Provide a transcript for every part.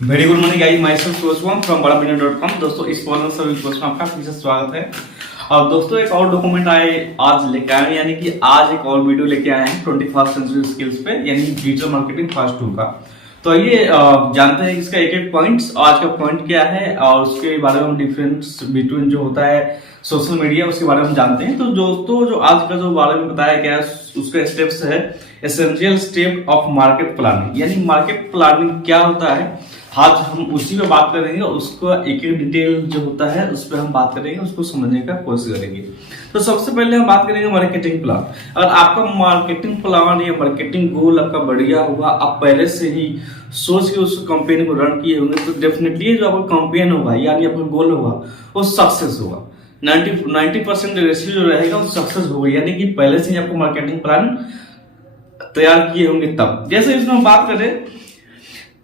Very good morning guys, my self Subhash from badabinder.com। दोस्तों इस foreign service course में आपका फिर से स्वागत है। और दोस्तों एक और डॉक्यूमेंट आज लेके आए, यानी कि आज एक और वीडियो लेके आए हैं 21st सेंचुरी स्किल्स पे, यानी डिजिटल मार्केटिंग फास्ट 2 का। तो ये जानते हैं इसका एक एक पॉइंट्स, आज का पॉइंट क्या है और उसके बारे में हम डिफरेंस बिटवीन जो होता है सोशल मीडिया उसके बारे में हम जानते हैं। तो दोस्तों जो आज का जो बारे में बताया गया है उसका स्टेप्स है essential step of market planning, यानी मार्केट प्लानिंग क्या होता है आज हम उसी पे बात करेंगे। उसको एक एक डिटेल जो होता है उस पर हम बात करेंगे, उसको समझने का कोशिश करेंगे। तो सबसे पहले हम बात करेंगे मार्केटिंग प्लान। अगर आपका मार्केटिंग प्लान या मार्केटिंग गोल आपका बढ़िया होगा, आप पहले से ही सोच के उस कंपेन को रन किए होंगे, तो डेफिनेटली जो आपका कंपेन होगा यानी आपका गोल होगा वो सक्सेस होगा। 90% रेशियो जो रहेगा वो सक्सेस होगा, यानी कि पहले से ही आपको मार्केटिंग प्लान तैयार किए होंगे। तब जैसे इसमें हम बात करें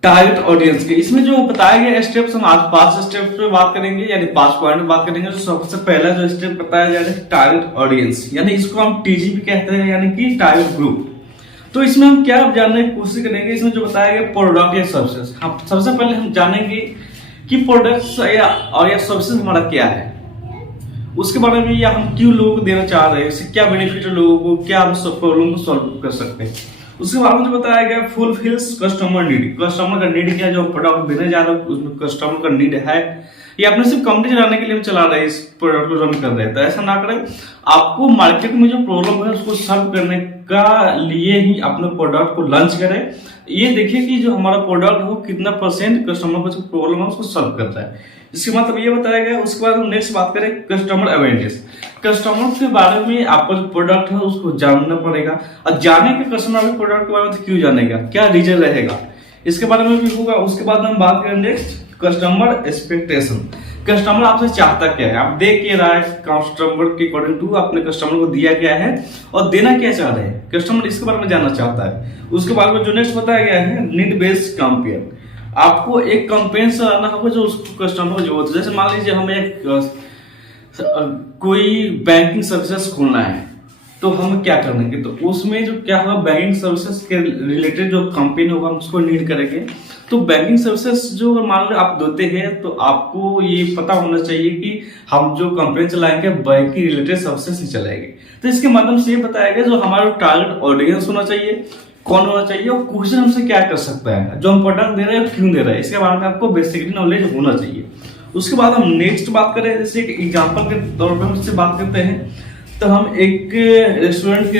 टारगेट ऑडियंस के, इसमें जो बताया गया स्टेप्स हम आज 5 स्टेप पे बात करेंगे, यानी 5 पॉइंट पे बात करेंगे। तो सबसे पहला जो स्टेप बताया जा रहा है टारगेट ऑडियंस, यानी इसको हम टीजीपी कहते हैं, यानी कि टारगेट ग्रुप। तो इसमें हम क्या जानने की कोशिश करेंगे, इसमें जो बताया गया प्रोडक्ट या सर्विसेज। हम सबसे पहले हम जानेंगे कि प्रोडक्ट्स या सर्विसेज हमारा क्या है, उसके बारे में, या हम क्यों लोगों को देना चाह रहे हैं, इससे क्या बेनिफिट है लोगों को, क्या हम सब प्रॉब्लम को सॉल्व कर सकते हैं। उसके बाद में जो बताया गया फुलफिल्स कस्टमर नीड, कस्टमर का नीड क्या है, जो प्रोडक्ट देने जा रहे हो उसमें कस्टमर का नीड है, ये अपने सिर्फ कंपनी चलाने के लिए हम चला रहे हैं, इस प्रोडक्ट को रन कर रहे हैं। तो ऐसा ना करें, आपको मार्केट में जो प्रॉब्लम है उसको सॉल्व करने का लिए ही अपने प्रोडक्ट को लॉन्च करें। ये देखिए कि जो हमारा प्रोडक्ट है वो कितना परसेंट कस्टमर को जो प्रॉब्लम है उसको सॉल्व करता है। इसके मतलब ये बताया गया। उसके बाद हम नेक्स्ट बात करें कस्टमर अवेयरनेस। कस्टमर के बारे में आपका जो प्रोडक्ट है उसको जानना पड़ेगा, और जाने के कस्टमर के प्रोडक्ट के बारे में तो क्यों जानेगा, क्या रीजन रहेगा, इसके बारे में भी होगा। उसके बाद हम बात करें नेक्स्ट कस्टमर एक्सपेक्टेशन। कस्टमर आपसे चाहता क्या है, आप दे के रहा है, कस्टमर के अकॉर्डिंग टू आपने कस्टमर को दिया क्या है और देना क्या चाह रहे हैं कस्टमर, इसके बारे में जानना चाहता है। उसके बाद में जो नेक्स्ट बताया गया है नीड बेस्ड कैंपेन। आपको एक कैंपेन चलाना होगा जो उसको कस्टमर को जरूरत है। जैसे मान लीजिए हमें कोई बैंकिंग सर्विसेज खोलना है, तो हम क्या करेंगे, तो उसमें जो क्या होगा बैंकिंग सर्विसेज के रिलेटेड जो कंपनी होगा हम उसको नीड करेंगे। तो बैंकिंग सर्विसेज जो मान लो आप देते हैं, तो आपको ये पता होना चाहिए कि हम जो कंपनी चलाएंगे बैंक की रिलेटेड सर्विसेज ही चलाएंगे। तो इसके माध्यम से ये बताया गया जो हमारा टारगेट ऑडियंस होना चाहिए, कौन होना चाहिए और क्वेश्चन हमसे क्या कर सकता है, जो हम प्रोडक्ट दे रहे हैं क्यों दे रहे हैं, इसके बारे में आपको बेसिकली नॉलेज होना चाहिए। उसके बाद हम नेक्स्ट बात करें, जैसे एक एग्जांपल के तौर पे हम इससे बात करते हैं, तो हम एक रेस्टोरेंट के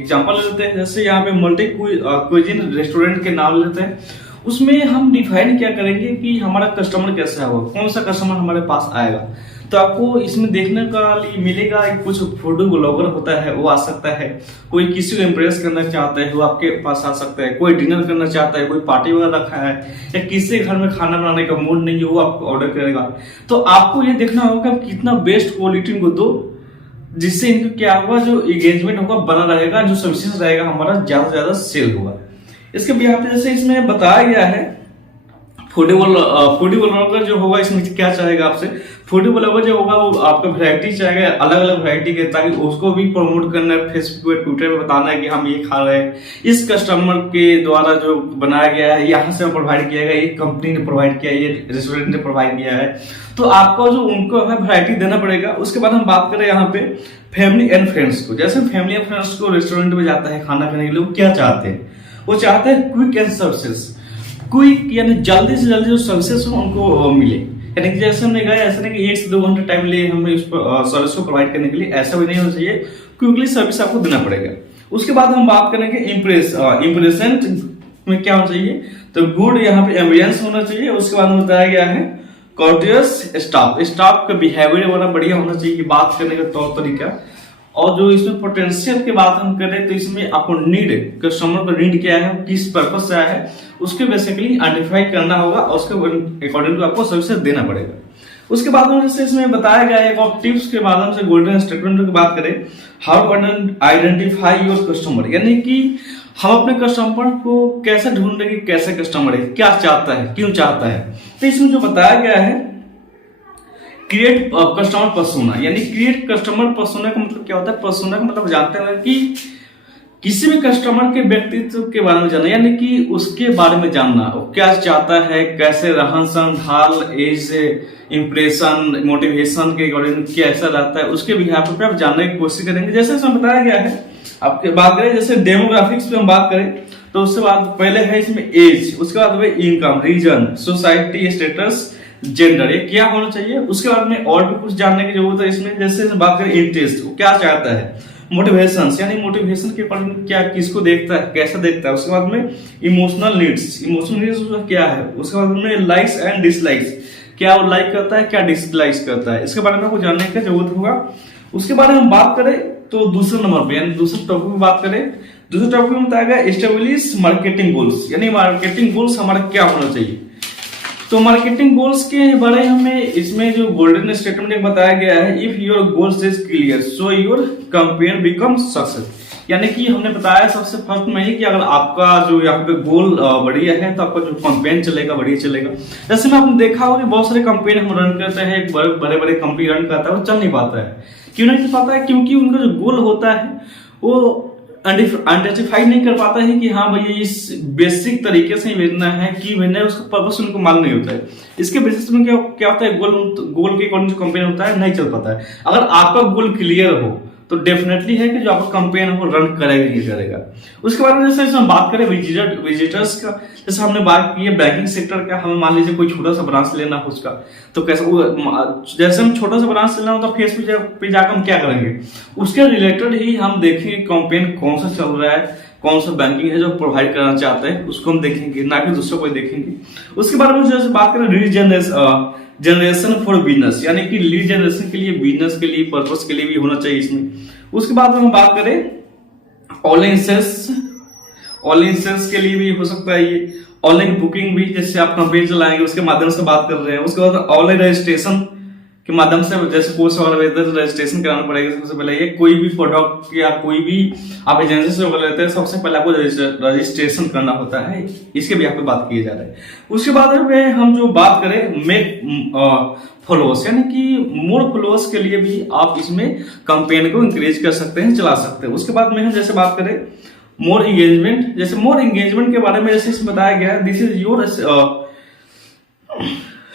एग्जांपल लेते हैं। जैसे यहाँ पे मल्टी क्विजिन रेस्टोरेंट के नाम लेते हैं, उसमें हम डिफाइन क्या करेंगे कि हमारा कस्टमर कैसा होगा, कौन सा कस्टमर हमारे पास आएगा। तो आपको इसमें देखने का लिए मिलेगा कुछ फूड ब्लॉगर होता है वो आ सकता है, कोई किसी को इम्प्रेस करना चाहता है वो आपके पास आ सकता है, कोई डिनर करना चाहता है, कोई पार्टी वगैरह रखा है, या किसी घर में खाना बनाने का मूड नहीं है वो आपको ऑर्डर करेगा। तो आपको ये देखना होगा कितना बेस्ट क्वालिटी इनको दो, जिससे इनको क्या होगा जो एंगेजमेंट होगा बना रहेगा, जो सर्विसेज रहेगा हमारा ज्यादा से ज्यादा सेल होगा। इसके यहाँ पे जैसे इसमें बताया गया है फूडी ब्लॉगर जो होगा इसमें क्या चाहेगा आपसे, फूडी ब्लॉगर जो होगा वो आपको वैरायटी चाहेगा, अलग अलग वैरायटी के, ताकि उसको भी प्रमोट करना है, फेसबुक पे ट्विटर पे बताना है कि हम ये खा रहे हैं, इस कस्टमर के द्वारा जो बनाया गया है यहाँ से प्रोवाइड किया गया, ये कंपनी ने प्रोवाइड किया है, ये रेस्टोरेंट ने प्रोवाइड किया है। तो आपको जो उनको है वैरायटी देना पड़ेगा। उसके बाद हम बात करें यहाँ पे फैमिली एंड फ्रेंड्स को। जैसे फैमिली एंड फ्रेंड्स को रेस्टोरेंट में जाता है खाना खाने के लिए, वो क्या चाहते हैं, वो चाहते हैं क्विक एंड सर्विसेज, क्विक यानी जल्दी से जल्दी जो सर्विसेज हो उनको मिले, यानी कि जैसे हमने कहा ऐसा नहीं कि 1 से 2 घंटे टाइम लिए हमें उस सर्विस को प्रोवाइड करने के लिए, ऐसा भी नहीं होना चाहिए, क्विकली सर्विस आपको देना पड़ेगा। उसके बाद हम बात करेंगे इम्प्रेशन में क्या होना चाहिए, तो गुड यहाँ पे एम्बियंस होना चाहिए। उसके बाद बताया गया है कॉर्टियस स्टाफ का बिहेवियर बड़ा बढ़िया होना चाहिए, बात करने का तौर तरीका। और जो इसमें पोटेंशियल की बात हम करें तो इसमें आपको नीड, कस्टमर का नीड क्या है, किस पर्पज से आया है, उसके बेसिकली आइडेंटिफाई करना होगा और उसके अकॉर्डिंग टू आपको सर्विसेज देना पड़ेगा। उसके बाद में जैसे इसमें बताया गया है एक और टिप्स के माध्यम से गोल्डन स्टेटमेंट की बात करें, how to identify your customer, यानी कि हम अपने कस्टमर को कैसे ढूंढने की, कैसे कस्टमर है, क्या चाहता है, क्यों चाहता है। तो इसमें जो बताया गया है क्रिएट कस्टमर पर्सोना, यानी क्रिएट कस्टमर पर्सोना का मतलब क्या होता है, पर्सोना का मतलब जानते हैं कि किसी भी कस्टमर के व्यक्तित्व के बारे में जानना, यानी कि उसके बारे में जानना, वो क्या चाहता है, कैसे रहन सहन, हाल, एज, इंप्रेशन, मोटिवेशन के अकॉर्डिंग कैसा रहता है, उसके बिहाफ पे आप जानने की कोशिश करेंगे। जैसे इसमें बताया गया है, आपके बात करें जैसे डेमोग्राफिक्स पे हम बात करें तो उसके बाद पहले है इसमें एज, उसके बाद है income, region, society status, gender, ये क्या होना चाहिए। उसके बाद में और भी कुछ जानने की जरूरत है इसमें। जैसे बात करें इंटरेस्ट, वो क्या चाहता है, मोटिवेशन यानी मोटिवेशन के अकॉर्डिंग क्या किसको देखता है, कैसा देखता है। उसके बाद में इमोशनल नीड्स क्या है। उसके बाद में लाइक्स एंड डिसलाइक्स, क्या वो लाइक करता है, क्या डिसलाइक करता है, इसके बारे में आपको जानने की जरूरत होगा। उसके बारे में हम बात करें तो दूसरे नंबर पे, यानी दूसरे टॉपिक में बात करें, दूसरे टॉपिक में बताया गया एस्टेब्लिश मार्केटिंग गोल्स, यानी मार्केटिंग गोल्स हमारा क्या होना चाहिए। तो मार्केटिंग गोल्स के बारे में इसमें जो गोल्डन स्टेटमेंट बताया गया है, if your goals is clear so your campaign become success, यानी कि हमने बताया सबसे फर्स्ट में ही कि अगर आपका जो यहाँ पे गोल बढ़िया है तो आपका जो कैंपेन चलेगा बढ़िया चलेगा। जैसे में आपने देखा होगा कि बहुत सारे कैंपेन हम रन करते हैं, बड़े बड़े कंपनी रन करता है, वो चल नहीं पाता है। क्यों नहीं चल पाता है? क्योंकि उनका जो गोल होता है वो आइडेंटिफाई नहीं कर पाता है कि हाँ भैया इस बेसिक तरीके से ही भेजना है कि भेजना है, उसका पर्पस उनको मालूम नहीं होता है। इसके बेसिस में क्या होता है, गोल के अकॉर्डिंग जो कंपेन होता है नहीं चल पाता है। अगर आपका गोल क्लियर हो तो डेफिनेटली है कि जो आपका कंपेन है वो रन करेगा ही करेगा। उसके बाद में जैसे इसमें बात करें विजिटर्स का, जैसे हमने बात की है बैंकिंग सेक्टर का, हमें मान लीजिए कोई छोटा सा ब्रांच लेना हो उसका, तो कैसे वो जैसे हम छोटा सा ब्रांच लेना हो तो फेसबुक पे जाकर हम क्या करेंगे, उसके रिलेटेड ही हम देखेंगे कंपेन कौन सा चल रहा है, कौन सा बैंकिंग है जो प्रोवाइड करना चाहते हैं, उसको हम देखेंगे, ना कि दूसरों को देखेंगे। उसके बारे में जैसे बात करें लीड जनरेशन फॉर बिजनेस, यानी कि लीड जनरेशन के लिए, बिजनेस के लिए, पर्पस के लिए भी होना चाहिए इसमें। उसके बाद हम बात करें ऑनलाइन सेल्स के लिए भी हो सकता है ये, ऑनलाइन बुकिंग भी, जैसे आप कंपेन चलाएंगे उसके माध्यम से बात कर रहे हैं। उसके बाद ऑनलाइन रजिस्ट्रेशन के माध्यम से, जैसे पोस्ट और रजिस्ट्रेशन कराना पड़ेगा। सबसे पहले ये कोई भी प्रोडक्ट या कोई भी आप एजेंसी से लेते हैं, सबसे पहले आपको रजिस्ट्रेशन करना होता है, इसके भी यहाँ पे बात की जा रही है। उसके बाद में हम जो बात करें मेक फॉलोअर्स, यानी कि मोर फॉलोअर्स के लिए भी आप इसमें कंपेन को इंक्रीज कर सकते हैं, चला सकते हैं। उसके बाद में हम जैसे बात करें मोर एंगेजमेंट, जैसे मोर एंगेजमेंट के बारे में जैसे इसमें बताया गया है, this is your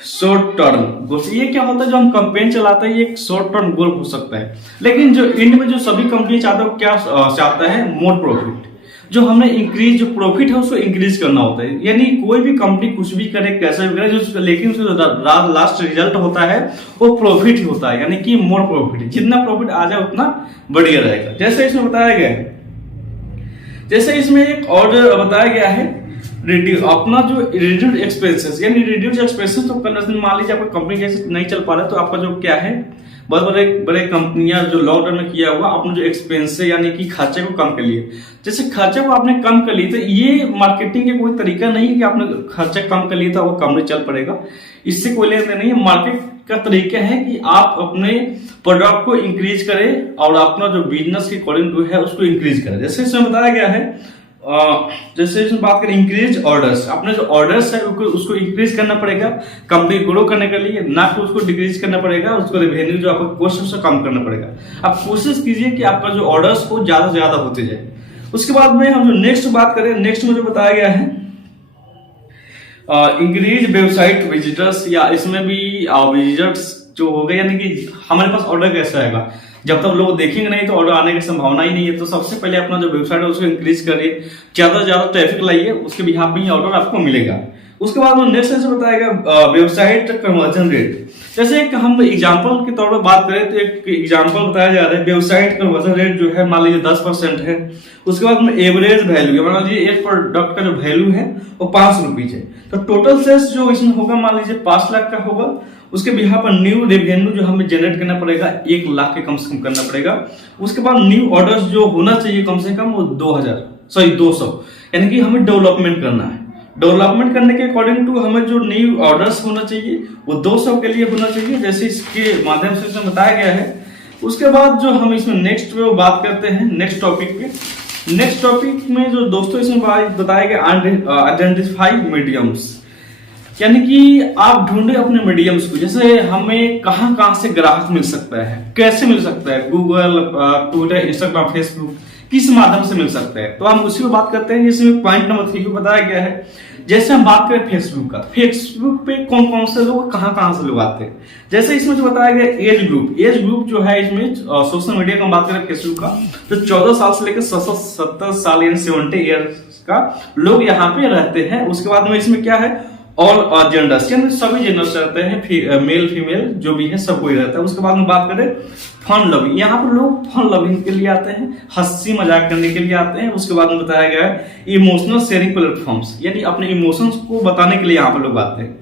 short term goal. ये क्या होता है, जो हम कंपेन चलाते हैं ये एक शॉर्ट टर्म गोल हो सकता है, लेकिन जो एंड में जो सभी कंपनी चाहते हैं क्या चाहता है, मोर प्रॉफिट। जो हमने इंक्रीज जो प्रॉफिट है उसको इंक्रीज करना होता है, यानी कोई भी कंपनी कुछ भी करे, कैसे भी करे, जो लेकिन उसका लास्ट रिजल्ट होता है वो प्रॉफिट ही होता है, यानी कि मोर प्रॉफिट। जितना प्रॉफिट आ जाए उतना बढ़िया रहेगा। जैसे इसमें बताया गया है, जैसे इसमें एक और बताया गया है अपना जो रिड्यूस एक्सपेंसेस, यानी रिड्यूस एक्सपेंसेस तो मान लीजिए आपका कंपनी जैसे नहीं चल पा रहा है तो आपका जो क्या है, बहुत बड़े कंपनियां जो लॉकडाउन में किया हुआ अपने जो एक्सपेंस यानी कि खर्चे को कम कर लिए, जैसे खर्चे को आपने कम कर लिए तो ये मार्केटिंग का कोई तरीका नहीं है कि आपने खर्चा कम कर लिया था वो कम नहीं चल पड़ेगा, इससे कोई लेना नहीं है। मार्केट का तरीका है कि आप अपने प्रोडक्ट को इंक्रीज करें और अपना जो बिजनेस के अकॉर्डिंग है उसको इंक्रीज करें। जैसे इसमें बताया गया है, जैसे इसमें बात करें इंक्रीज ऑर्डर्स, अपने जो ऑर्डर्स है उसको इंक्रीज करना पड़ेगा कंपनी ग्रो करने के लिए, ना कि उसको डिक्रीज करना पड़ेगा, उसको रेवेन्यू जो आपका कॉस्ट उससे कम करना पड़ेगा। आप कोशिश कीजिए कि आपका जो ऑर्डर्स हो ज्यादा से ज्यादा होते जाए। उसके बाद में हम जो नेक्स्ट बात करें, नेक्स्ट में जो बताया गया है इंक्रीज वेबसाइट विजिटर्स, या इसमें भी विजिटर्स जो हो गए, यानी कि हमारे पास ऑर्डर कैसा आएगा, जब तक लोग देखेंगे नहीं तो ऑर्डर आने की संभावना ही नहीं है। तो सबसे पहले अपना जो वेबसाइट है उसको इंक्रीज करिए, ज्यादा से ज्यादा ट्रैफिक लाइए, उसके बिहाफ में ही ऑर्डर आपको मिलेगा। उसके बाद में नेक्स्ट बताएगा वेबसाइट कन्वर्जन रेट। जैसे एक हम एग्जांपल के तौर पर बात करें तो एक एग्जांपल बताया जा रहा है, वेबसाइट कन्वर्जन रेट जो है मान लीजिए 10% है। उसके बाद में एवरेज वैल्यू, मान लीजिए एक प्रोडक्ट का जो वैल्यू है वो 5 रुपीज है, तो टोटल सेल्स जो इसमें होगा मान लीजिए 5 लाख का होगा। उसके बिहाफ पर न्यू रेवेन्यू जो हमें जनरेट करना पड़ेगा 1 लाख के कम से कम करना पड़ेगा। उसके बाद न्यू ऑर्डर्स जो होना चाहिए कम से कम वो 200, यानी कि हमें डेवलपमेंट करना है। डेवलपमेंट करने के अकॉर्डिंग टू हमें जो न्यू ऑर्डर्स होना चाहिए वो 200 के लिए होना चाहिए, जैसे इसके माध्यम से इसमें बताया गया है। उसके बाद जो हम इसमें नेक्स्ट में बात करते हैं नेक्स्ट टॉपिक पे, नेक्स्ट टॉपिक में जो दोस्तों इसमें बताया गया आइडेंटिफाई मीडियम्स, यानी कि आप ढूंढे अपने मीडियम्स को, जैसे हमें कहां से ग्राहक मिल सकता है, कैसे मिल सकता है, गूगल, ट्विटर, इंस्टाग्राम, फेसबुक, किस माध्यम से मिल सकते हैं, तो हम उसी में बात करते हैं। जिसमें पॉइंट नंबर 3 में बताया गया है, जैसे हम बात करें फेसबुक का, फेसबुक पे कौन कौन से लोग कहां से लोग आते हैं। जैसे इसमें जो बताया गया एज ग्रुप जो है, इसमें सोशल मीडिया का बात करें फेसबुक का, तो 14 साल से लेकर 70 साल यानी 70 ईयर्स का लोग यहाँ पे रहते हैं। उसके बाद में इसमें क्या है, ऑल जेंडर्स यानी सभी जेंडर्स रहते हैं, मेल फीमेल जो भी है सब कोई रहता है। उसके बाद में बात करें फन लविंग, यहाँ पर लोग फन लविंग के लिए आते हैं, हंसी मजाक करने के लिए आते हैं। उसके बाद में बताया गया है इमोशनल शेयरिंग प्लेटफॉर्म्स, यानी अपने इमोशंस को बताने के लिए यहाँ पर लोग आते हैं।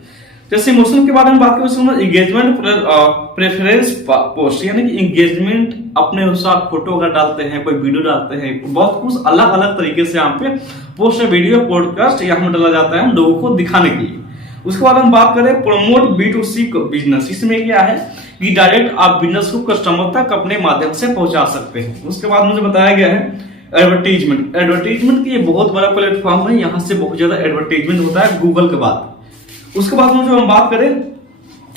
जैसे इमोशन के बारे में बात करें, एंगेजमेंट प्रेफरेंस पोस्ट, यानी कि एंगेजमेंट अपने अनुसार फोटो अगर डालते हैं, कोई वीडियो डालते हैं, बहुत कुछ अलग अलग तरीके से यहाँ पे पोस्ट वीडियो पॉडकास्ट यहाँ में डाला जाता है लोगों को दिखाने के लिए। उसके बाद हम बात करें प्रोमोट B2C बिजनेस, इसमें क्या है कि डायरेक्ट आप बिजनेस को कस्टमर तक अपने माध्यम से पहुंचा सकते हैं। उसके बाद मुझे बताया गया है एडवर्टीजमेंट की ये बहुत बड़ा प्लेटफॉर्म है, यहाँ से बहुत ज्यादा एडवर्टीजमेंट होता है गूगल के बाद। उसके बाद में जो हम बात करें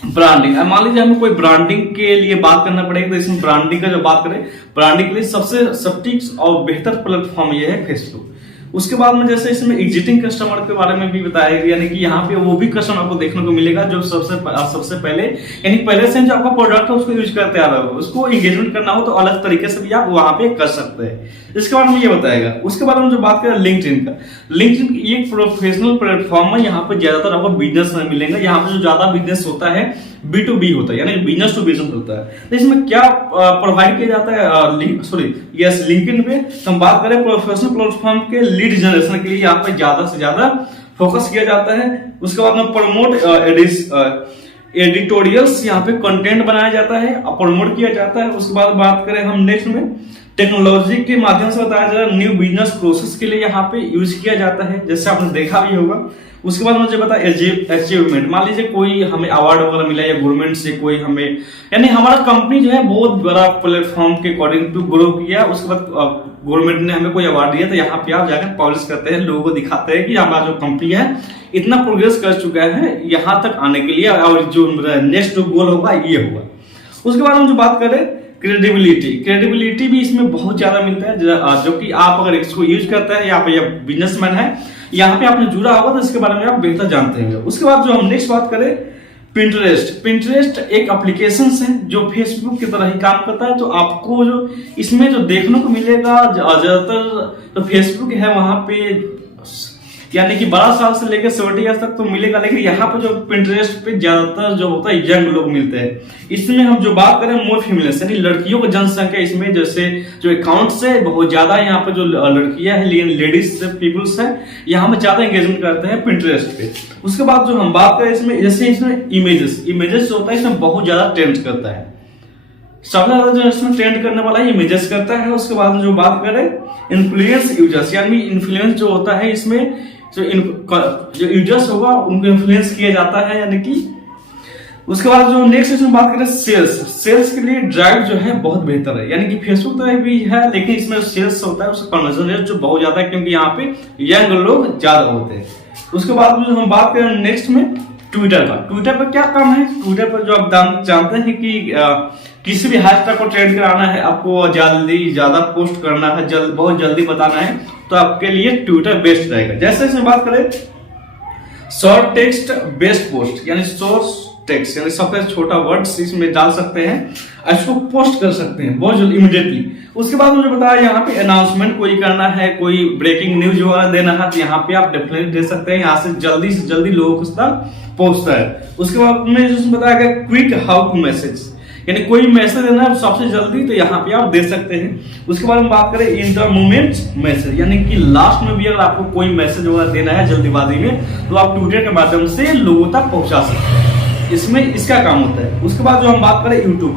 ब्रांडिंग, मान लीजिए हमें कोई ब्रांडिंग के लिए बात करना पड़ेगा, तो इसमें ब्रांडिंग का जो बात करें, ब्रांडिंग के लिए सबसे सटीक और बेहतर प्लेटफॉर्म ये है फेसबुक। उसके बाद में जैसे इसमें एग्जिटिंग कस्टमर के बारे में भी बताया गया, यानी कि यहाँ पे वो भी कस्टमर आपको देखने को मिलेगा जो सबसे पहले, यानी पहले से जो आपका प्रोडक्ट है उसको यूज करते आ रहे हो, उसको एंगेजमेंट करना हो तो अलग तरीके से भी आप वहां पे कर सकते हैं। इसके बारे में ये बताएगा। उसके बारे में जो बात करें लिंक्डइन का, लिंक्डइन एक प्रोफेशनल प्लेटफॉर्म है, यहाँ पे ज्यादातर आपको बिजनेस में मिलेगा। यहाँ पे जो ज्यादा बिजनेस होता है B2B होता है, यानी बिजनेस टू बिजनेस होता है। तो इसमें क्या प्रोवाइड किया जाता है, लिंक्डइन पे हम बात करें प्रोफेशनल प्लेटफॉर्म के लीड जनरेशन के लिए यहाँ पे ज्यादा से ज्यादा फोकस किया जाता है। उसके बाद में प्रमोट एडिटोरियल्स, यहाँ पे कंटेंट बनाया जाता है और प्रमोट किया जाता है। उसके बाद बात करें हम नेक्स्ट में टेक्नोलॉजी के माध्यम से बताया जा रहा है न्यू बिजनेस प्रोसेस के लिए यहाँ पे यूज किया जाता है, जैसे आपने देखा भी होगा। उसके बाद मुझे बता अचीवमेंट, मान लीजिए कोई हमें अवार्ड वगैरह मिला या गवर्नमेंट से कोई हमें, यानी हमारा कंपनी जो है बहुत बड़ा प्लेटफॉर्म के अकॉर्डिंग टू ग्रो किया, उसके बाद गवर्नमेंट ने हमें कोई अवार्ड दिया, तो यहाँ पे आप जाकर पब्लिश करते हैं, लोगों को दिखाते हैं कि हमारा जो कंपनी है इतना प्रोग्रेस कर चुका है यहाँ तक आने के लिए, और जो नेक्स्ट जो गोल होगा ये होगा। उसके बाद हम जो बात करें क्रेडिबिलिटी भी इसमें बहुत ज्यादा मिलता है, जो कि आप अगर इसको यूज करते हैं, यहाँ पे बिजनेसमैन है, यहाँ पे आपने जुड़ा होगा तो इसके बारे में आप बेहतर जानते हैं। उसके बाद जो हम नेक्स्ट बात करें पिंटरेस्ट एक एप्लीकेशन है जो फेसबुक की तरह ही काम करता है। तो आपको जो इसमें जो देखने को मिलेगा ज्यादातर तो फेसबुक है वहां पे, यानी कि 12 साल से लेकर 70 ईयर्स तक तो मिलेगा, लेकिन यहाँ पे जो पिंटरेस्ट पे ज्यादातर जो होता है यंग लोग मिलते हैं। इसमें हम जो बात करें मोर फीमेल्स, यानी लड़कियों की जनसंख्या इसमें, जैसे जो अकाउंट्स है बहुत ज्यादा है, यहाँ पे जो लड़कियां है लेडीज पीपल्स है यहाँ पे ज्यादा एंगेजमेंट करते हैं पिंटरेस्ट पे। उसके बाद जो हम बात करें इसमें, जैसे इसमें इमेजेस जो होता है इसमें बहुत ज्यादा ट्रेंड करता है, सबसे ज्यादा जो इसमें ट्रेंड करने वाला इमेजेस करता है। उसके बाद जो बात करें इन्फ्लुएंस यूजर्स, यानी इन्फ्लुएंस जो होता है इसमें जो यूजर्स होगा उनको इन्फ्लुएंस किया जाता है, यानी कि। उसके बाद जो नेक्स्ट इसमें बात करें सेल्स के लिए ड्राइव जो है बहुत बेहतर है, यानी कि फेसबुक तो भी है लेकिन इसमें जो सेल्स होता है उसका कन्वर्जन रेट जो बहुत ज्यादा है, क्योंकि यहाँ पे यंग लोग ज्यादा होते हैं। उसके बाद जो हम बात करें नेक्स्ट में ट्विटर पर क्या काम है। ट्विटर पर जो आप जानते हैं कि किसी भी हैशटैग को ट्रेंड कराना है, आपको ज्यादा पोस्ट करना है, बहुत जल्दी बताना है, तो आपके लिए ट्विटर बेस्ट रहेगा। जैसे इसमें बात करें शॉर्ट टेक्स्ट बेस्ट पोस्ट, यानी शॉर्ट टेक्स्ट यानी सबसे छोटा वर्ड्स इसमें डाल सकते हैं, इसको पोस्ट कर सकते हैं बहुत जल्दी इमीडिएटली। उसके बाद मुझे बताया यहाँ पे अनाउंसमेंट कोई करना है, कोई ब्रेकिंग न्यूज वगैरह देना है, तो यहाँ पे आप डेफिनेटली दे सकते हैं, यहाँ से जल्दी लोगों को तक पहुंचता है। उसके बाद में जिसमें बताया गया क्विक हाउ टू मैसेज, यानी कोई मैसेज देना है सबसे जल्दी, तो यहाँ पे आप दे सकते हैं। उसके बाद हम बात करें इन द मोमेंट मैसेज, यानी कि लास्ट में भी अगर आपको कोई मैसेज वगैरह देना है जल्दीबाजी में, तो आप ट्विटर के माध्यम से लोगों तक पहुंचा सकते हैं, इसमें इसका काम होता है। उसके बाद जो हम बात करें यूट्यूब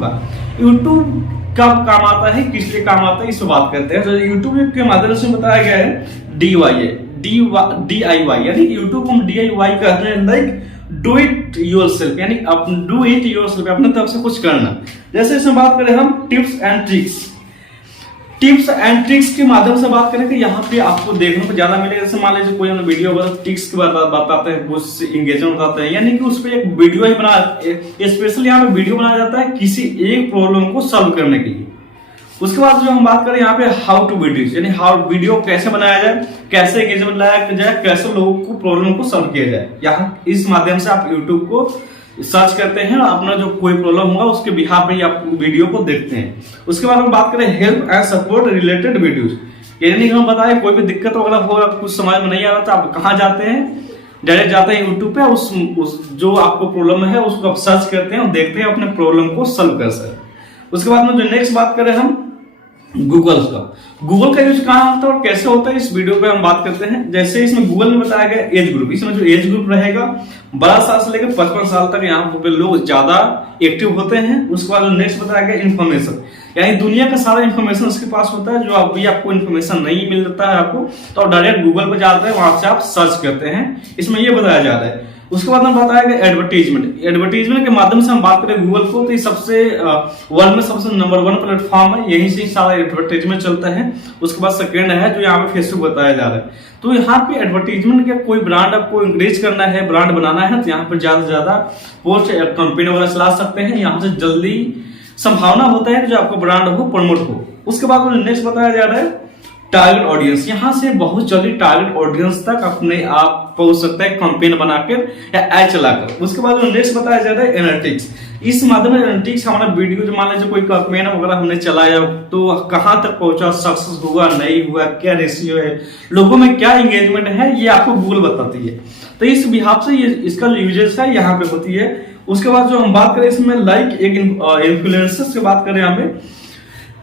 का काम आता है, किस लिए काम आता है, इस पर बात करते हैं। तो यूट्यूब के माध्यम से बताया गया है DIY, यानी यूट्यूब हम DIY कहते हैं, लाइक डू इट योरसेल्फ, यानी डू इट योरसेल्फ, अपने तरफ से कुछ करना। जैसे इसमें बात करें हम टिप्स एंड ट्रिक्स के माध्यम से बात करें कि यहाँ पे आपको देखने को ज्यादा मिलेगा। जैसे मान लीजिए कोई हम वीडियो ट्रिक्स के बारे में बताते हैं, उससे इंगेजमेंट बताते हैं, यानी कि उस पर एक वीडियो ही स्पेशली यहाँ पे वीडियो बनाया जाता है किसी एक प्रॉब्लम को सॉल्व करने के लिए। उसके बाद जो हम बात करें यहाँ पे हाउ टू वीडियो, यानी हाउ वीडियो कैसे बनाया जाए, कैसे एंगेजमेंट लाया जाए, कैसे लोगों को प्रॉब्लम को सॉल्व किया जाए। यहाँ इस माध्यम से आप यूट्यूब को सर्च करते हैं और अपना जो कोई प्रॉब्लम होगा उसके बिहाफ में आप वीडियो को देखते हैं। उसके बाद हम बात करें help and support related videos, यानी हम बताएं कोई भी दिक्कत वगैरह होगा, कुछ समझ में नहीं आ रहा तो आप कहाँ जाते हैं, डायरेक्ट जाते हैं यूट्यूब पे, उस जो आपको प्रॉब्लम है उसको आप सर्च करते हैं और देखते हैं अपने प्रॉब्लम को सॉल्व कर सकते। उसके बाद में जो नेक्स्ट बात करें हम गूगल का, गूगल का यूज कहाँ होता है और कैसे होता है, इस वीडियो पे हम बात करते हैं। जैसे इसमें गूगल में बताया गया एज ग्रुप, इसमें जो एज ग्रुप रहेगा 12 साल से लेकर 55 साल तक यहाँ पे लोग ज्यादा एक्टिव होते हैं। उसके बाद नेक्स्ट बताया गया इन्फॉर्मेशन, यानी दुनिया का सारा इन्फॉर्मेशन उसके पास होता है, जो अभी आपको इन्फॉर्मेशन नहीं मिलता है आपको तो आप डायरेक्ट गूगल पे जाते हैं, वहां से आप सर्च करते हैं, इसमें ये बताया जा रहा है। उसके बाद में बताया गया एडवर्टीजमेंट, एडवर्टीजमेंट के माध्यम से हम बात करें गूगल को तो ये सबसे वर्ल्ड में सबसे नंबर 1 प्लेटफॉर्म है, यहीं से सारा एडवर्टीजमेंट चलता है। उसके बाद सेकंड है जो यहाँ पे फेसबुक बताया जा रहा है। तो यहाँ पे एडवर्टीजमेंट का कोई ब्रांड आपको इंक्रीज करना है, ब्रांड बनाना है तो यहाँ पर ज्यादा से ज्यादा पोस्ट कंपनी वगैरह चला सकते हैं, यहाँ से जल्दी संभावना होता है जो आपको ब्रांड हो प्रमोट हो। उसके बाद नेक्स्ट बताया जा रहा है टारगेट ऑडियंस, यहाँ से बहुत जल्दी टारगेट ऑडियंस तक अपने आप पहुंच सकता है कैंपेन बनाकर या एड चलाकर। उसके बाद नेक्स्ट बताया जा रहा है एनालिटिक्स, इस माध्यम से एनालिटिक्स हमारा वीडियो जो मान लीजिए कोई कैंपेन वगैरह हमने चलाया तो कहां तक पहुंचा, सक्सेस हुआ नहीं हुआ, क्या रेशियो है, लोगों में क्या एंगेजमेंट है, ये आपको गूगल बताती है। तो इस बिहाफ से ये इसका यूजेस है यहाँ पे होती है। उसके बाद जो हम बात करें इसमें लाइक एक इन्फ्लुएंसर्स की बात करें यहाँ पे,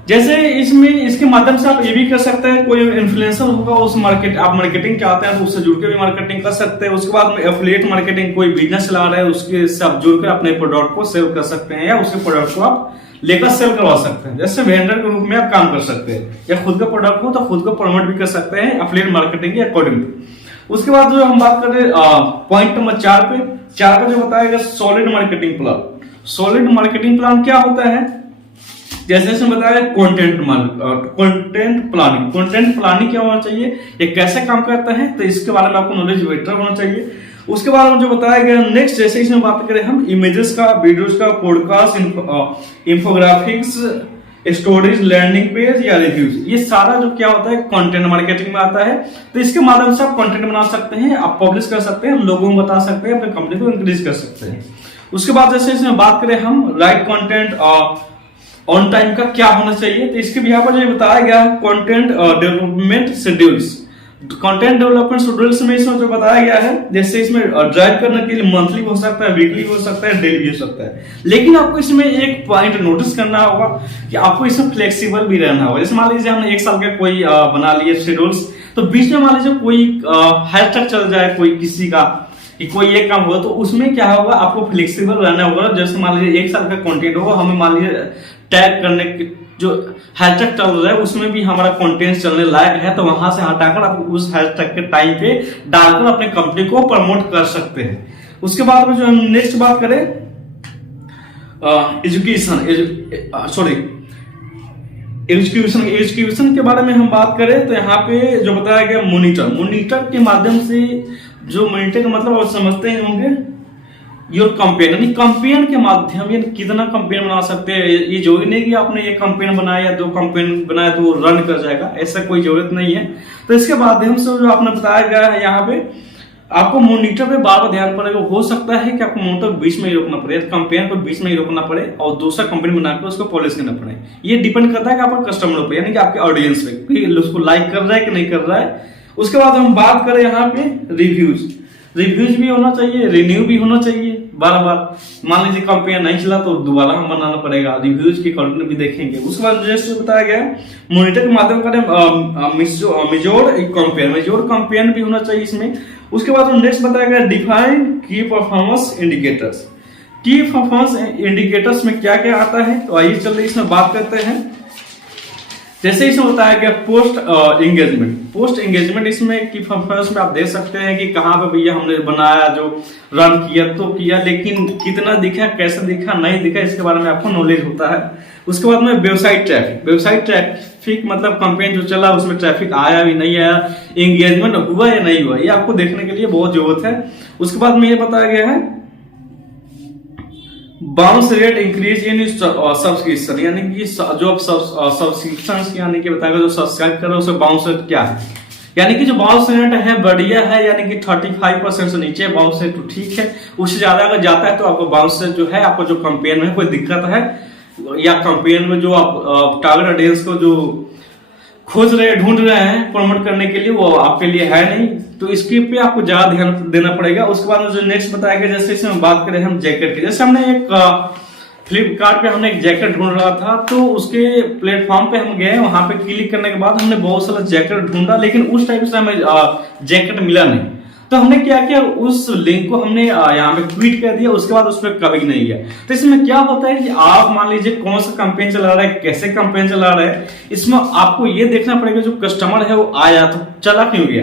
जैसे इसमें इसके माध्यम से आप ये भी कर सकते हैं, कोई इन्फ्लुएंसर होगा उस मार्केट आप मार्केटिंग चाहते हैं तो उससे जुड़ के भी मार्केटिंग कर सकते हैं। उसके बाद में एफिलिएट मार्केटिंग, कोई बिजनेस चला रहा है उसके से आप जुड़कर अपने प्रोडक्ट को सेल कर सकते हैं या उसके प्रोडक्ट को आप लेकर सेल करवा सकते हैं। जैसे वेंडर के रूप में आप काम कर सकते हैं, या खुद का प्रोडक्ट हो तो खुद को प्रमोट भी कर सकते हैं एफिलिएट मार्केटिंग के अकॉर्डिंग। उसके बाद जो हम बात करें पॉइंट नंबर 4 पे जो बताया गया solid marketing plan. Solid marketing plan क्या होता है, जैसे इसमें बताया कंटेंट प्लानिंग। कंटेंट प्लानिंग क्या होना चाहिए, ये कैसे काम करता है, तो इसके बारे में आपको नॉलेज बेटर होना चाहिए। उसके बाद में जो बताया गया नेक्स्ट, जैसे इसमें बात करें हम इमेजेस का, वीडियोस का, podcast, infographics, stories, landing page या रिव्यूज, ये सारा जो क्या होता है कंटेंट मार्केटिंग में आता है। तो इसके माध्यम से आप कंटेंट बना सकते हैं, आप पब्लिश कर सकते हैं, लोगों को बता सकते हैं, अपनी कंपनी को इंक्रीज कर सकते हैं। उसके बाद जैसे इसमें बात करें हम राइट कंटेंट ऑन टाइम का क्या होना चाहिए, तो इसके भी यहाँ पर जो बताया गया content development schedules. Content development schedules में इसमें जो बताया गया है, जैसे इसमें ड्राइव करने के लिए मंथली हो सकता है, वीकली हो सकता है, डेली हो सकता है, लेकिन आपको इसमें एक पॉइंट नोटिस करना होगा कि आपको इसमें फ्लेक्सिबल भी रहना होगा। जैसे मान लीजिए हमने 1 साल का कोई बना लिया शेड्यूल्स, तो बीच में मान लीजिए कोई हैशटैग चल जाए कोई किसी का कि कोई एक काम होगा, तो उसमें क्या होगा आपको फ्लेक्सिबल रहना होगा। जैसे मान लीजिए 1 साल का कंटेंट होगा, हमें मान लीजिए टैग करने के जो हैशटैग चल रहा है उसमें भी हमारा कंटेंट चलने लायक है, तो वहां से हटाकर आप उस हैशटैग के टाइम पे डालकर अपने कंपनी को प्रमोट कर सकते हैं। उसके बाद में जो हम नेक्स्ट बात करें एजुकेशन के बारे में हम बात करें तो यहाँ पे जो बताया गया मॉनिटर के माध्यम से, जो मॉनिटर का मतलब आप समझते ही होंगे योर कंपेन, यानी कंपेन के माध्यम कितना कंपेन बना सकते हैं। ये जरूरी नहीं कि आपने एक कंपेन बनाया या 2 कंपेन बनाया तो वो रन कर जाएगा, ऐसा कोई जरूरत नहीं है। तो इसके माध्यम से जो आपने बताया गया है यहाँ पे आपको मॉनिटर पे बार बार ध्यान पड़ेगा। हो सकता है कि आपको मॉनिटर बीच में ही रोकना पड़े, कंपेन को बीच में ही रोकना पड़े और दूसरा कंपेन बनाकर उसको पॉलिश करना पड़े। ये डिपेंड करता है कि आपके कस्टमर पे, यानी कि आपके ऑडियंस पे, कि उसको लाइक कर रहा है कि नहीं कर रहा है। उसके बाद हम बात करें यहाँ पे रिव्यूज भी होना चाहिए, रिन्यू भी होना चाहिए बार बार। मान लीजिए कंपेन नहीं चला तो दोबारा हम बनाना पड़ेगा, रिव्यूज की कंटेंट भी देखेंगे। उसके बाद जैसे बताया गया मॉनिटर के माध्यम से मेजोर कंपेन भी होना चाहिए इसमें। उसके बाद नेक्स्ट बताया गया डिफाइन की परफॉर्मेंस इंडिकेटर्स। की परफॉर्मेंस इंडिकेटर्स में क्या क्या आता है, तो आइए चलिए इसमें बात करते हैं। जैसे इसमें बताया गया पोस्ट एंगेजमेंट इसमें की परफॉर्मेंस में आप देख सकते हैं कि कहाँ पे भैया हमने बनाया, जो रन किया तो किया, लेकिन कितना दिखा, कैसे दिखा, नहीं दिखा, इसके बारे में आपको नॉलेज होता है। उसके बाद में वेबसाइट ट्रैफिक मतलब कंपेन जो चला उसमें ट्रैफिक आया भी नहीं आया, एंगेजमेंट हुआ या नहीं हुआ, ये आपको देखने के लिए बहुत जरूरत है। उसके बाद में ये बताया गया है bounce rate increase in subscription, यानी कि जो आप सब्सक्रिप्शन यानी कि बताएगा जो सब्सक्राइब कर रहे हो उसका बाउंस रेट क्या है। यानी कि जो बाउंस रेट है बढ़िया है, यानी कि 35% से नीचे बाउंस रेट तो ठीक है, उससे ज्यादा अगर जाता है तो आपको बाउंस रेट जो है आपको जो कंपेन में कोई दिक्कत है या कंपेन में जो आप टारगेट ऑडियंस को जो खोज रहे ढूंढ रहे हैं प्रमोट करने के लिए वो आपके लिए है नहीं, तो इसके पे आपको ज्यादा ध्यान देना पड़ेगा। उसके बाद जो नेक्स्ट बताया गया, जैसे इसमें बात करें हम जैकेट की, जैसे हमने एक फ्लिपकार्ट पे हमने एक जैकेट ढूंढ रहा था, तो उसके प्लेटफॉर्म पे हम गए, वहां पे क्लिक करने के बाद हमने बहुत सारा जैकेट ढूंढा, लेकिन उस टाइप से हमें जैकेट मिला नहीं। तो हमने क्या किया, उस लिंक को हमने यहाँ पे ट्वीट कर दिया, उसके बाद उस पर कभी नहीं गया। तो इसमें क्या होता है कि आप मान लीजिए कौन सा कैंपेन चला रहा है, कैसे कैंपेन चला रहा है, इसमें आपको ये देखना पड़ेगा जो कस्टमर है वो आया तो चला क्यों गया,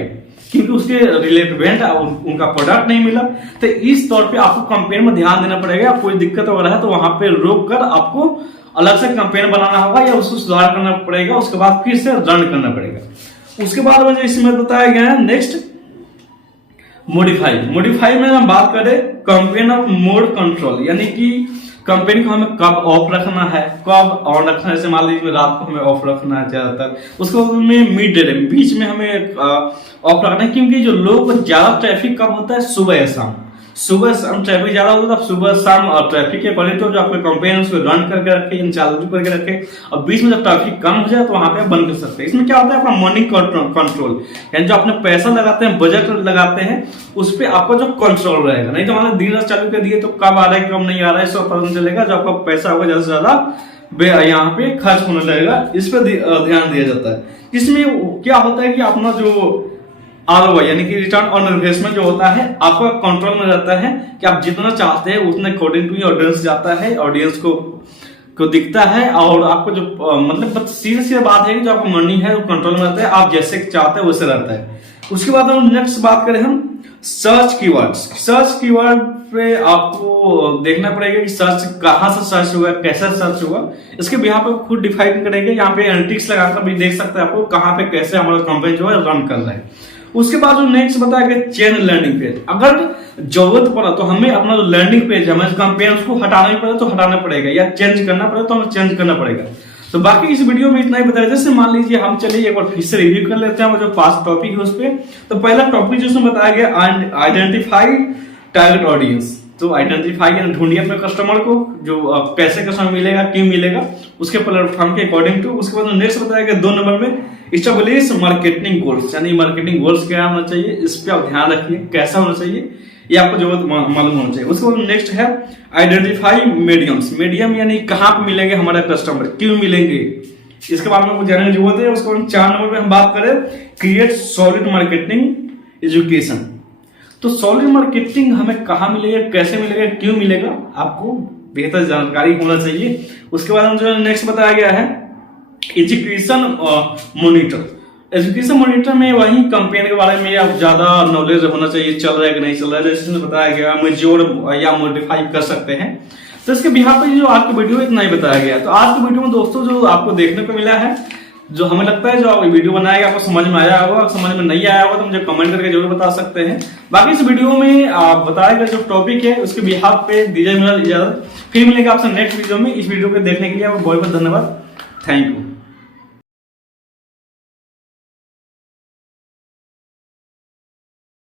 क्योंकि उसके रिलेवेंट उनका प्रोडक्ट नहीं मिला। तो इस तौर पे आपको कैंपेन में ध्यान देना पड़ेगा। कोई दिक्कत वगैरह है तो वहां पे रोक कर आपको अलग से कैंपेन बनाना होगा या उसको सुधार करना पड़ेगा, उसके बाद फिर से रन करना पड़ेगा। उसके बाद मुझे इसमें बताया गया है नेक्स्ट मॉडिफाई में हम बात करें कैंपेन ऑफ मोड कंट्रोल, यानी कि कंपेन को हमें कब ऑफ रखना है, कब ऑन रखना है। जैसे मान लीजिए रात को हमें ऑफ रखना है ज्यादातर, उसको हमें मिड डे बीच में हमें ऑफ रखना है, क्योंकि जो लोग ज्यादा ट्रैफिक कब होता है, सुबह या शाम। सुबह शाम ट्रैफिक ज्यादा होता है, सुबह शाम और ट्रैफिक के अकॉर्डिंग तो जो आपके कंपेन उसको रन करके रखे, चालू करके रखे, और बीच में जब ट्रैफिक कम हो जाए तो वहां पे बंद कर सकते हैं। इसमें क्या होता है, आपका मनी कंट्रोल, यानी जो आपने पैसा लगाते हैं, बजट लगाते हैं, उस पर आपका जो कंट्रोल रहेगा। नहीं तो हमारे दिन रात चालू कर दिए तो कब आ रहा है कब नहीं आ रहा है सब पता नहीं चलेगा। जो आपका पैसा होगा ज्यादा से ज्यादा यहाँ पे खर्च होने लगेगा, इस पर ध्यान दिया जाता है। इसमें क्या होता है कि अपना जो ROI यानी कि रिटर्न ऑन इन्वेस्टमेंट जो होता है आपका कंट्रोल में रहता है, कि आप जितना चाहते हैं उतने अकॉर्डिंग टू ऑडियंस जाता है, ऑडियंस को दिखता है, और आपको जो मतलब सीधी सी बात है कि जो आपका मनी है वो कंट्रोल में रहता है, आप जैसे चाहते हैं वैसे रहता है। उसके बाद हम नेक्स्ट बात करें हम सर्च कीवर्ड पे आपको देखना पड़ेगा कि सर्च कहाँ से सर्च होगा, कैसे सर्च होगा, इसके भी यहाँ पे खुद डिफाइन करेंगे। यहाँ पे एनालिटिक्स लगाकर भी देख सकते हैं आपको कहाँ पे कैसे हमारा कंपनी जो है रन कर रहा है। उसके बाद जो नेक्स्ट बताया गया चेंज लैंडिंग पेज, अगर जरूरत पड़ा तो हमें अपना जो लैंडिंग पेज है हमें कंपेन उसको हटाना ही पड़े तो हटाना पड़ेगा, या चेंज करना पड़े तो हमें चेंज करना पड़ेगा। तो बाकी इस वीडियो में इतना ही बताया। जैसे मान लीजिए हम चलिए एक बार फिर से रिव्यू कर लेते हैं जो पास्ट टॉपिक है उस पर। तो पहला टॉपिक जिसमें बताया गया आइडेंटिफाई टारगेट ऑडियंस, तो आइडेंटिफाई यानी ढूंढिए अपने कस्टमर को, जो कैसे कस्टमर मिलेगा, क्यों मिलेगा, उसके प्लेटफॉर्म के अकॉर्डिंग टू। उसके बाद नेक्स्ट बताया गया 2 नंबर में इस्टेब्लिश मार्केटिंग गोल्स, यानी मार्केटिंग गोल्स क्या होना चाहिए, इस पे आप ध्यान रखिए, कैसा होना चाहिए ये आपको जरूरत मालूम होना चाहिए। उसके बाद नेक्स्ट है आइडेंटिफाई मीडियम यानी कहाँ पे मिलेंगे हमारे कस्टमर, क्यों मिलेंगे, इसके बारे में आपको जानने की जरूरत है। उसके बाद 4 नंबर पे हम बात करें क्रिएट सॉलिड मार्केटिंग एजुकेशन, तो सॉलिड मार्केटिंग हमें कहाँ मिलेगा, कैसे मिलेगा, क्यों मिलेगा, आपको बेहतर जानकारी होना चाहिए। उसके बाद हम जो नेक्स्ट बताया गया है एजुकेशन मॉनिटर में वही कंपेन के बारे में आप ज्यादा नॉलेज होना चाहिए, चल रहा है कि नहीं चल रहा है, जैसे बताया गया मेजोर या मॉडिफाई कर सकते हैं। तो इसके बिहार पर जो आज की वीडियो इतना ही बताया गया। तो आज की वीडियो में दोस्तों जो आपको देखने को मिला है, जो हमें लगता है जो आप वीडियो बनाएगा आपको समझ में आया होगा, समझ में नहीं आया होगा तो मुझे कमेंट करके जरूर बता सकते हैं। बाकी इस वीडियो में आप बताएगा जो टॉपिक है उसके बिहार पे दीजिए इजाजत, फिर मिलेगा आपसे नेक्स्ट वीडियो में। इस वीडियो को देखने के लिए आपको बहुत बहुत धन्यवाद, थैंक यू।